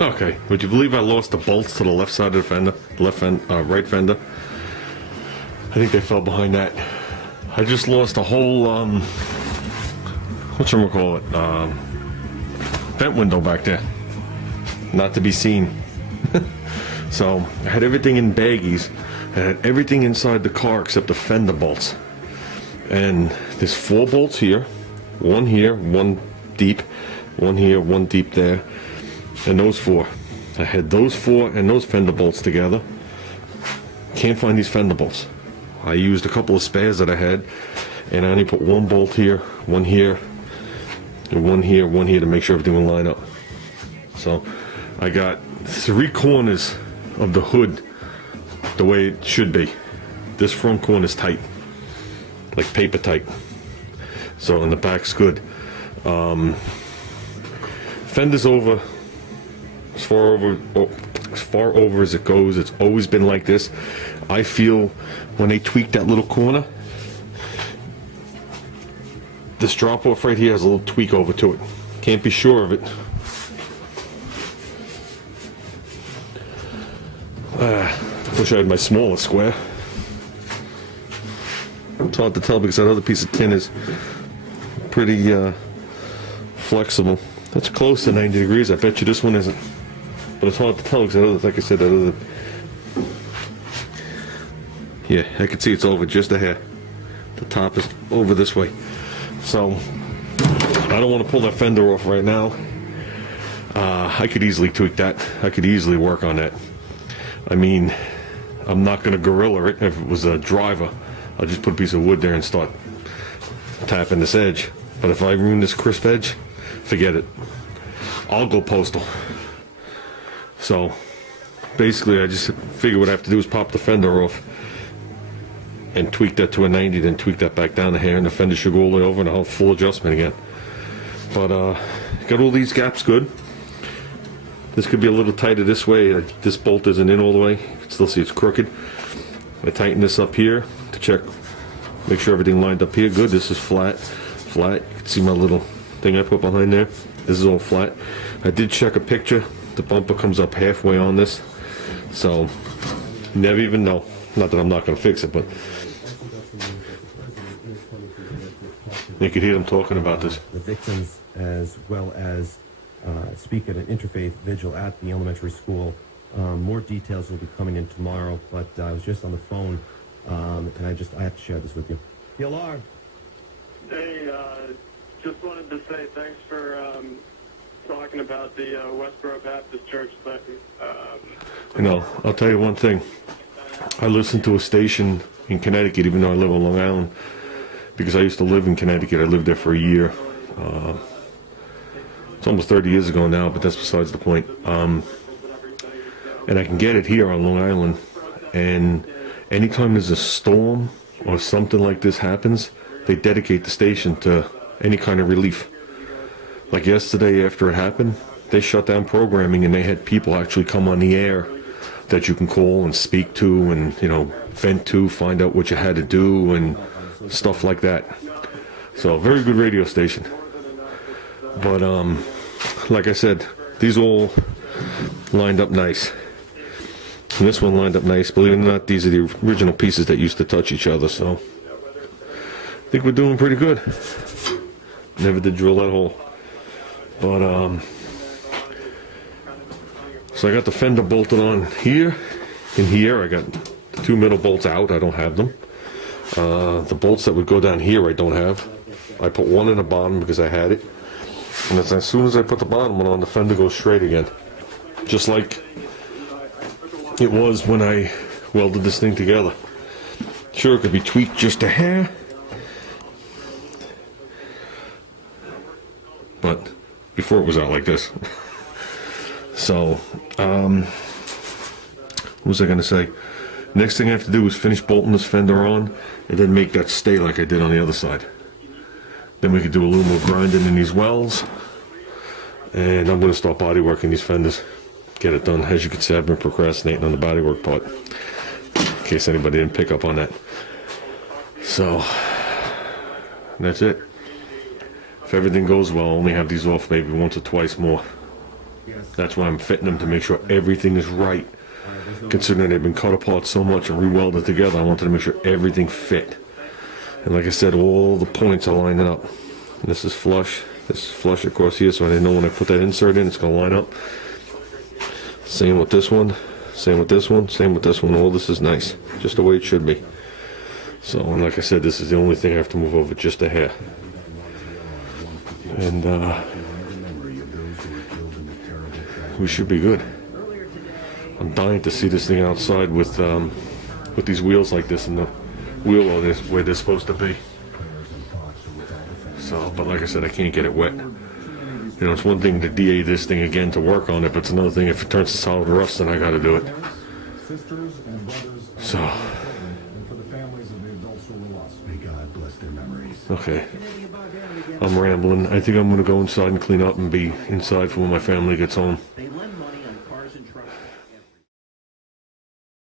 Okay, would you believe I lost the bolts to the left side of the fender, right fender? I think they fell behind that. I just lost a whole, whatchamacallit, vent window back there. Not to be seen. So, I had everything in baggies. I had everything inside the car except the fender bolts. And there's 4 bolts here. One here, one deep. One here, one deep there. And those 4. I had those 4 and those fender bolts together. Can't find these fender bolts. I used a couple of spares that I had, and I only put 1 bolt here, 1 here, and 1 here, 1 here to make sure everything will line up. So I got 3 corners of the hood the way it should be. This front corner is tight, like paper tight. So, and the back's good. Fender's over, as far over as it goes. It's always been like this. I feel when they tweak that little corner, this drop off right here has a little tweak over to it. Can't be sure of it. Wish I had my smaller square. It's hard to tell because that other piece of tin is pretty flexible. That's close to 90 degrees. I bet you this one isn't. But it's hard to tell because, like I said, that other... Yeah, I can see it's over just a hair. The top is over this way. So, I don't want to pull that fender off right now. I could easily tweak that. I could easily work on that. I mean, I'm not going to gorilla it. If it was a driver, I'll just put a piece of wood there and start tapping this edge. But if I ruin this crisp edge, forget it. I'll go postal. So, basically, I just figure what I have to do is pop the fender off and tweak that to a 90, then tweak that back down a hair, and the fender should go all the way over and I'll have full adjustment again. But, got all these gaps good. This could be a little tighter this way. This bolt isn't in all the way. You can still see it's crooked. I tighten this up here to check, make sure everything lined up here. Good, this is flat. Flat. You can see my little thing I put behind there. This is all flat. I did check a picture. The bumper comes up halfway on this. So, never even know. Not that I'm not going to fix it, but you could hear them talking about this. The victims, as well as speak at an interfaith vigil at the elementary school. More details will be coming in tomorrow, but I was just on the phone, and I have to share this with you. The alarm. Hey, just wanted to say thanks for talking about the Westboro Baptist Church thing. You know, I'll tell you one thing. I listened to a station in Connecticut, even though I live on Long Island, because I used to live in Connecticut. I lived there for a year. It's almost 30 years ago now, but that's besides the point. And I can get it here on Long Island. And anytime there's a storm or something like this happens, they dedicate the station to any kind of relief. Like yesterday after it happened, they shut down programming and they had people actually come on the air that you can call and speak to and, you know, vent to, find out what you had to do and stuff like that. So, very good radio station. But, like I said, these all lined up nice. And this one lined up nice. Believe it or not, these are the original pieces that used to touch each other, so I think we're doing pretty good. Never did drill that hole. But, so I got the fender bolted on here and here. I got the 2 middle bolts out. I don't have them. The bolts that would go down here I don't have. I put one in the bottom because I had it. And as soon as I put the bottom one on, the fender goes straight again. Just like it was when I welded this thing together. Sure, it could be tweaked just a hair. But before it was out like this. So, what was I going to say? Next thing I have to do is finish bolting this fender on and then make that stay like I did on the other side. Then we could do a little more grinding in these welds. And I'm going to start body working these fenders. Get it done. As you can see, I've been procrastinating on the bodywork part. In case anybody didn't pick up on that. So, that's it. If everything goes well, I'll only have these off maybe once or twice more. That's why I'm fitting them, to make sure everything is right. Considering they've been cut apart so much and re-welded together, I wanted to make sure everything fit. And like I said, all the points are lining up. And this is flush. This is flush across here, so I know when I put that insert in, it's going to line up. Same with this one. Same with this one. Same with this one. All this is nice. Just the way it should be. So, and like I said, this is the only thing I have to move over just a hair. And we should be good. I'm dying to see this thing outside with these wheels like this and the wheel where they're supposed to be. So, but like I said, I can't get it wet. You know, it's one thing to DA this thing again to work on it, but it's another thing if it turns to solid rust, then I got to do it. So, okay. I'm rambling. I think I'm going to go inside and clean up and be inside for when my family gets home.